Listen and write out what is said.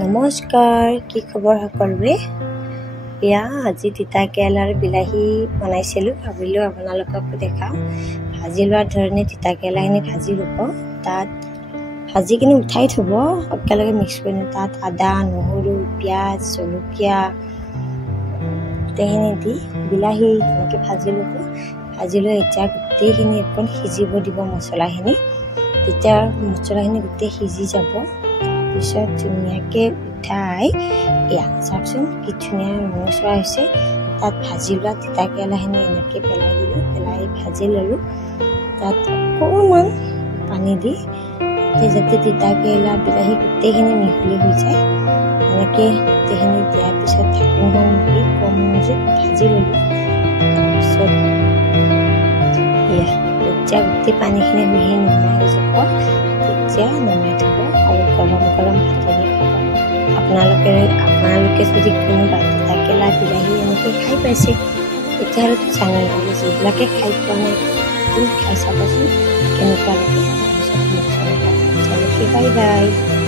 নমস্কাৰ, কি খবৰ সকলোৰে? এয়া আজি তিতা কেৰেলাৰ বিলাহী বনাইছিলোঁ, ভাবিলোঁ আপোনালোককো দেখাওঁ। ভাজি লোৱাৰ ধৰণে তিতা কেৰেলাখিনি ভাজি ল'ব। তাত ভাজিখিনি উঠাই থ'ব, একেলগে মিক্স কৰি দিম। তাত আদা, নহৰু, পিঁয়াজ, জলকীয়া গোটেইখিনি দি বিলাহী এনেকৈ ভাজি ল'ব। ভাজি লৈ এতিয়া গোটেইখিনি অকণ সিজিব দিব মছলাখিনি। তেতিয়া মছলাখিনি গোটেই সিজি যাব। তাৰপিছত ধুনীয়াকৈ উঠাই এয়া চাওকচোন কি ধুনীয়া ৰঙচুৱা হৈছে। তাত ভাজি লোৱা তিতা কেৰেলাখিনি এনেকৈ পেলাই দিলোঁ, পেলাই ভাজি ল'লোঁ। তাত অকণমান পানী দি যাতে তিতা কেৰেলা বিলাহী গোটেইখিনি মিহলি হৈ যায়, এনেকৈ গোটেইখিনি দিয়াৰ পিছত ঢাকোনখন মাৰি কম জুইত ভাজি ল'লোঁ। তাৰপিছত এয়া এতিয়া গোটেই পানীখিনি মিহি নোহোৱা হৈ যাব, তেতিয়া নমাই থ'ব আৰু গৰম গৰম ভাতেৰে খাব। আপোনালোকে যদি কোনোবা তিতা কেৰেলা বিলাহী এনেকৈ খাই পাইছে তেতিয়াহ'লেতো জানেই, আৰু যিবিলাকে খাই পোৱা নাই তুমি খাই চাবচোন কেনেকুৱা লাগে। তাৰপিছত মোক জনাব। Bye bye.